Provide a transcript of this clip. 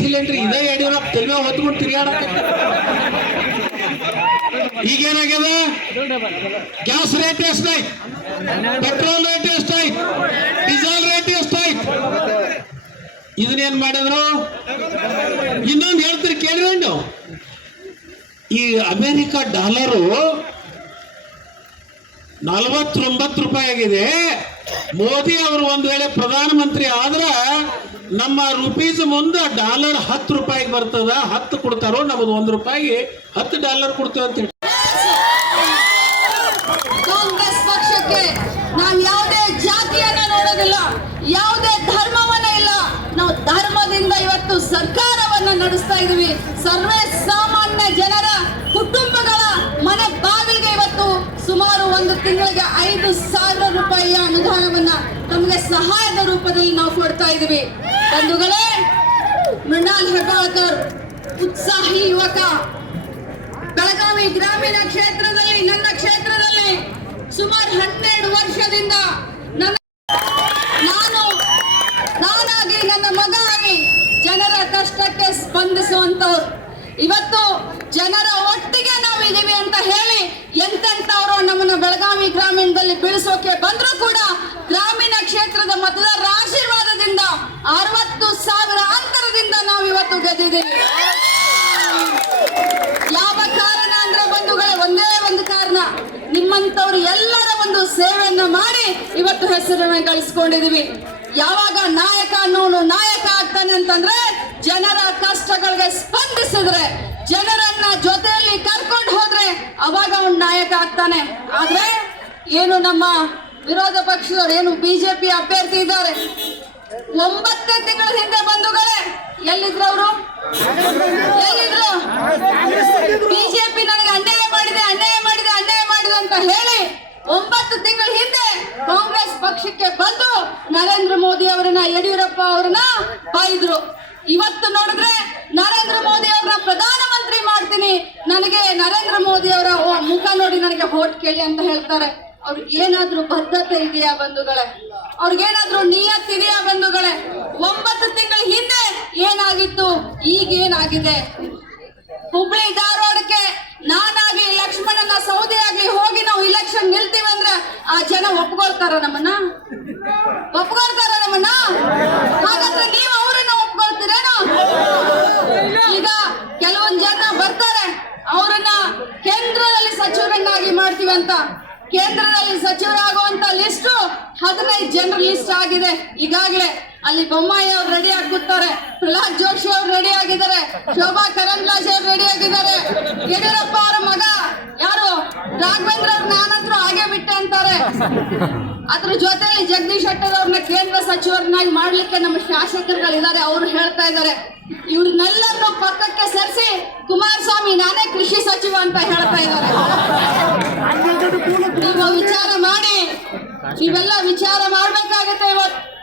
Cylinder ಇದೇ ಯಡಿಯೂರಪ್ಪ ತಲೆ ಹೊತ್ಕೊಂಡು ಈಗ ಈಗೇನಾಗ್ಯದ? ಗ್ಯಾಸ್ ರೇಟ್ ಎಷ್ಟಾಯ್ತು? ಪೆಟ್ರೋಲ್ ರೇಟ್ ಎಷ್ಟಾಯ್ತು? ಡೀಸೆಲ್ ರೇಟ್ ಎಷ್ಟಾಯ್ತು? ಇದನ್ನೇನ್ ಮಾಡಿದ್ರು? ಇನ್ನೊಂದು ಹೇಳ್ತೀರಿ ನೀವು ಈ ಅಮೆರಿಕ ಡಾಲರು ನಲವತ್ತೊಂಬತ್ತು ರೂಪಾಯಿ ಆಗಿದೆ. ಮೋದಿ ಅವರು ಒಂದು ವೇಳೆ ಪ್ರಧಾನಮಂತ್ರಿ ಆದ್ರ ನಮ್ಮ ರುಪೀಸ್ ಮುಂದೆ ಡಾಲರ್ ಹತ್ತು ರೂಪಾಯಿಗೆ ಬರ್ತದ, ಹತ್ತು ಕೊಡ್ತಾರೋ ನಮ್ದು ಒಂದು ರೂಪಾಯಿಗೆ ಹತ್ತು ಡಾಲರ್ ಕೊಡ್ತೇವೆ ಅಂತ ಹೇಳಿ. ಕಾಂಗ್ರೆಸ್ ಪಕ್ಷಕ್ಕೆ ನಾವು ಯಾವುದೇ ಜಾತಿಯನ್ನ ನೋಡೋದಿಲ್ಲ, ಯಾವುದೇ ಧರ್ಮವನ್ನ ಇಲ್ಲ. ನಾವು ಧರ್ಮದಿಂದ ಇವತ್ತು ಸರ್ಕಾರವನ್ನ ನಡೆಸ್ತಾ ಇದೀವಿ. ಸರ್ವೇ ಸಾಮಾನ್ಯ ಜನರ ಕುಟುಂಬಗಳ ಮನೆ ಬಾವಿಗೆ ಇವತ್ತು ಸುಮಾರು ಒಂದು ತಿಂಗಳಿಗೆ ಐದು ಸಾವಿರ ರೂಪಾಯಿಯ ಅನುದಾನವನ್ನ ನಮಗೆ ಸಹಾಯದ ರೂಪದಲ್ಲಿ ನಾವು ಕೊಡ್ತಾ ಇದೀವಿ. ಬಂಧುಗಳೇ, ಮೃಣಾಲ್ ಹೆಬ್ಬಾಳ್ಕರ್, ಉತ್ಸಾಹಿ ಯುವಕ, ಬೆಳಗಾವಿ ಗ್ರಾಮೀಣ ಕ್ಷೇತ್ರದಲ್ಲಿ, ನನ್ನ ಕ್ಷೇತ್ರದಲ್ಲಿ ಸುಮಾರು ಹನ್ನೆರಡು ವರ್ಷದಿಂದ ನನ್ನ ನಾನು, ನಾನಾಗಿ ನನ್ನ ಮಗ ಆಗಿ ಜನರ ಕಷ್ಟಕ್ಕೆ ಸ್ಪಂದಿಸುವಂತವ್ರು. ಇವತ್ತು ಜನರ ಒಟ್ಟಿಗೆ ನಾವು ಇದೀವಿ ಅಂತ ಹೇಳಿ ಎಂತೆಂತವರು ನಮ್ಮನ್ನು ಬೆಳಗಾವಿ ಗ್ರಾಮೀಣದಲ್ಲಿ ಬೀಳಿಸೋಕೆ ಬಂದರೂ ಕೂಡ ಅರವತ್ತು ಸಾವಿರ ಅಂತರದಿಂದ ನಾವು ಇವತ್ತು ಗೆದ್ದಿದ್ದೀವಿ. ಯಾವ ಕಾರಣ ಅಂದ್ರೆ ಬಂಧುಗಳೇ, ಒಂದೇ ಒಂದು ಕಾರಣ. ನಿಮ್ಮಂತವ್ರು ಎಲ್ಲರ ಒಂದು ಸೇವೆಯನ್ನ ಮಾಡಿ ಇವತ್ತು ಹೆಸರನ್ನ ಗಳಿಸ್ಕೊಂಡಿದೀವಿ ಯಾವಾಗ ನಾಯಕ ಅನ್ನೋನು ನಾಯಕ ಆಗ್ತಾನೆ ಅಂತಂದ್ರೆ ಜನರ ಕಷ್ಟಗಳಿಗೆ ಸ್ಪಂದಿಸಿದ್ರೆ, ಜನರನ್ನ ಜೊತೆಯಲ್ಲಿ ಕರ್ಕೊಂಡು ಹೋದ್ರೆ ಅವಾಗ ಅವನ್ ನಾಯಕ ಆಗ್ತಾನೆ. ಆದ್ರೆ ಏನು ನಮ್ಮ ವಿರೋಧ ಪಕ್ಷದವ್ರು, ಏನು ಬಿಜೆಪಿ ಅಭ್ಯರ್ಥಿ ಇದ್ದಾರೆ ಒಂಬತ್ತೇ ತಿಂಗಳ ಹಿಂದೆ ಬಂಧುಗಳೇ, ಎಲ್ಲಿದ್ರು ಅವರು? ಎಲ್ಲಿದ್ರು? ಬಿಜೆಪಿ ನನಗೆ ಅನ್ಯಾಯ ಮಾಡಿದೆ ಅನ್ಯಾಯ ಮಾಡಿದೆ ಅನ್ಯಾಯ ಮಾಡಿದೆ ಅಂತ ಹೇಳಿ ಒಂಬತ್ತು ತಿಂಗಳ ಹಿಂದೆ ಕಾಂಗ್ರೆಸ್ ಪಕ್ಷಕ್ಕೆ ಬಂದು ನರೇಂದ್ರ ಮೋದಿ ಅವರನ್ನ, ಯಡಿಯೂರಪ್ಪ ಅವ್ರನ್ನ ಕಾಯ್ದ್ರು ಇವತ್ತು ನೋಡಿದ್ರೆ ನರೇಂದ್ರ ಮೋದಿ ಅವ್ರನ್ನ ಪ್ರಧಾನಮಂತ್ರಿ ಮಾಡ್ತೀನಿ. ನನಗೆ ನರೇಂದ್ರ ಮೋದಿ ಅವರ ಮುಖ ನೋಡಿ ನನಗೆ ಹೋಟ್ ಕೇಳಿ ಅಂತ ಹೇಳ್ತಾರೆ. ಅವ್ರಿಗೆ ಏನಾದ್ರೂ ಬದ್ಧತೆ ಇದೆಯಾ ಬಂಧುಗಳೇ? ಅವ್ರಿಗೇನಾದ್ರೂ ನಿಯತ್ ಇದೆಯಾ ಬಂಧುಗಳೇ? ಒಂಬತ್ತು ತಿಂಗಳ ಹಿಂದೆ ಏನಾಗಿತ್ತು? ಈಗ ಏನಾಗಿದೆ ಹುಬ್ಳಿ ಧಾರವಾಡಕ್ಕೆ ನಾನಾಗಿ ಲಕ್ಷ್ಮಣನ ಸೌದಿ ಆಗ್ಲಿ ಹೋಗಿ ನಾವು ಇಲೆಕ್ಷನ್ ನಿಲ್ತೀವಿ ಅಂದ್ರೆ ಆ ಜನ ಒಪ್ಕೊಳ್ತಾರ ನಮ್ಮನ್ನ? ಒಪ್ಕೊಳ್ತಾರ ನಮ್ಮನ್ನ? ಹಾಗಾದ್ರೆ ನೀವು ಅವರನ್ನ ಒಪ್ಕೊಳ್ತೀರೇನೋ? ಈಗ ಕೆಲವೊಂದ್ ಜನ ಬರ್ತಾರೆ, ಅವರನ್ನ ಕೇಂದ್ರದಲ್ಲಿ ಸಚಿವರನ್ನಾಗಿ ಮಾಡ್ತೀವಿ ಅಂತ. ಕೇಂದ್ರದಲ್ಲಿ ಸಚಿವರಾಗುವಂತ ಲಿಸ್ಟ್ ಹದಿನೈದು ಜನರ ಲಿಸ್ಟ್ ಆಗಿದೆ. ಈಗಾಗಲೇ ಅಲ್ಲಿ ಬೊಮ್ಮಾಯಿ ಅವ್ರು ರೆಡಿ ಆಗುತ್ತಾರೆ ಪ್ರಹ್ಲಾದ್ ಜೋಶಿ ಅವ್ರು ರೆಡಿ ಆಗಿದ್ದಾರೆ. ಶೋಭಾ ಕರಂದ್ಲಾಜೆ ಅವ್ರು ರೆಡಿ ಆಗಿದ್ದಾರೆ. ಯಡಿಯೂರಪ್ಪ ಅವರ ಮಗ ಯಾರು? ರಾಘವೇಂದ್ರ ಅವ್ರ ನಾನಂತರೂ ಹಾಗೆ ಬಿಟ್ಟೆ ಅಂತಾರೆ. ಅದ್ರ ಜೊತೆಲಿ ಜಗದೀಶ್ ಶೆಟ್ಟರ್ ಅವ್ರನ್ನ ಕೇಂದ್ರ ಸಚಿವರನ್ನಾಗಿ ಮಾಡ್ಲಿಕ್ಕೆ ನಮ್ಮ ಶಾಸಕರುಗಳಿದ್ದಾರೆ ಅವ್ರು ಹೇಳ್ತಾ ಇದ್ದಾರೆ. ಇವ್ರನ್ನೆಲ್ಲರನ್ನು ಪಕ್ಕಕ್ಕೆ ಸೇರಿಸಿ ಕುಮಾರಸ್ವಾಮಿ ನಾನೇ ಕೃಷಿ ಸಚಿವ ಅಂತ ಹೇಳ್ತಾ ಇದ್ದಾರೆ. ವಿಚಾರ ಮಾಡಿ. ಇವೆಲ್ಲ ವಿಚಾರ ಮಾಡ್ಬೇಕಾಗತ್ತೆ ಇವತ್ತು.